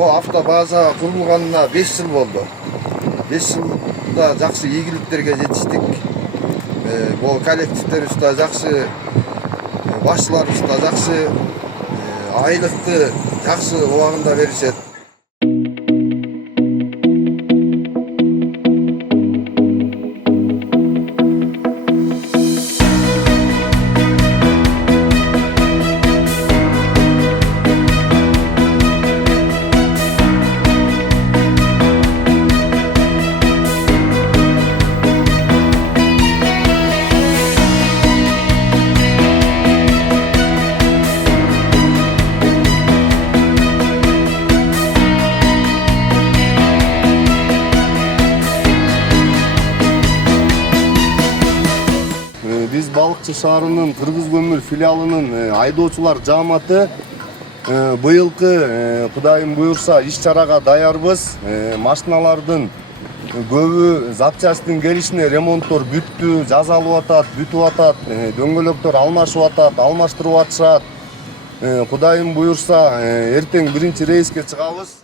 Bu avtobazа kurulganına 5 yıl oldu. 5 yılda жақсы ийгиликтерге жетиштик. Bu коллективдерибиз да жақсы, башчыларыбыз да жақсы, айлыкты жақсы убагында беришет. Биз Балыкчы шаарынын Кыргыз көмүр филиалынын айдоочулар жааматы быйылкы Кудайым буйрса иш-чарага даярбыз. Машиналардын көбү запчастьтин келишине ремонттор бүттү, жасалып атат, бүтүп атат, дөңгөлөктөр алмашып атат, алмаштырып атышат. Кудайым буйрса эртең биринчи рейске чыгабыз.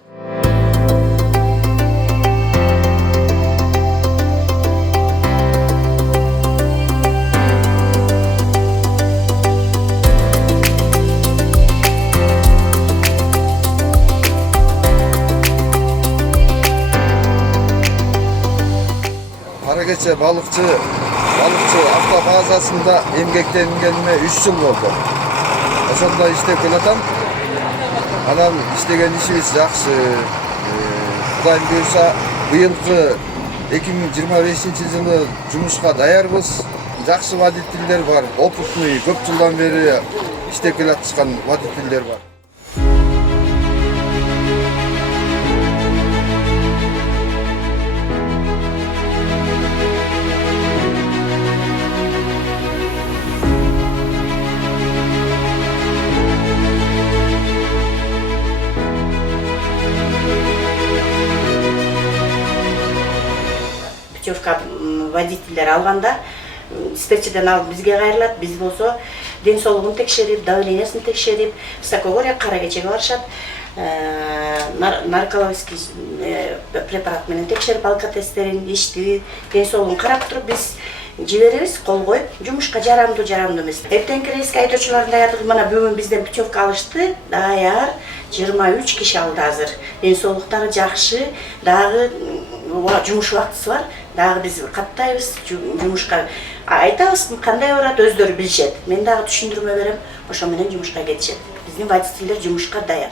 Karagece balıkçı avtobazasında emgeklengeninme 3 yıl oldu. Ошондо иштеп келатам. Анан иштеген ишибиз жакшы. Кудайым буйрса, быйылкы 2025-жылы жумушка даярбыз. Жакшы водительдер бар, опытный, көп жылдан бери иштеп келаткан водительдер бар. Путевка водительдер алганда диспетчерден алып бизге кайрылат. Биз болсо ден соолугун текшерип, давлениясын текшерип, Высокогорье, Карагечеге барышат. Наркологический препарат менен текшерип, алкотесттерин, ишти, ден соолугун карап туруп биз жиберебиз, кол коюп, жумушка жарамдуу эмес. Эртеңки рейске айдоочулардын даярдыгы мына бүгүн бизден путевка алышты, даяр 23 киши алды азыр. Ден соолуктары жакшы, дагы жумуш убактысы бар. Дагы биз каттайбыз, жумушка айтабыз, кандай барат өздөрү билишет. Мен дагы түшүндүрмө берем, ошо менен жумушка кетишет. Биздин водительдер жумушка даяр.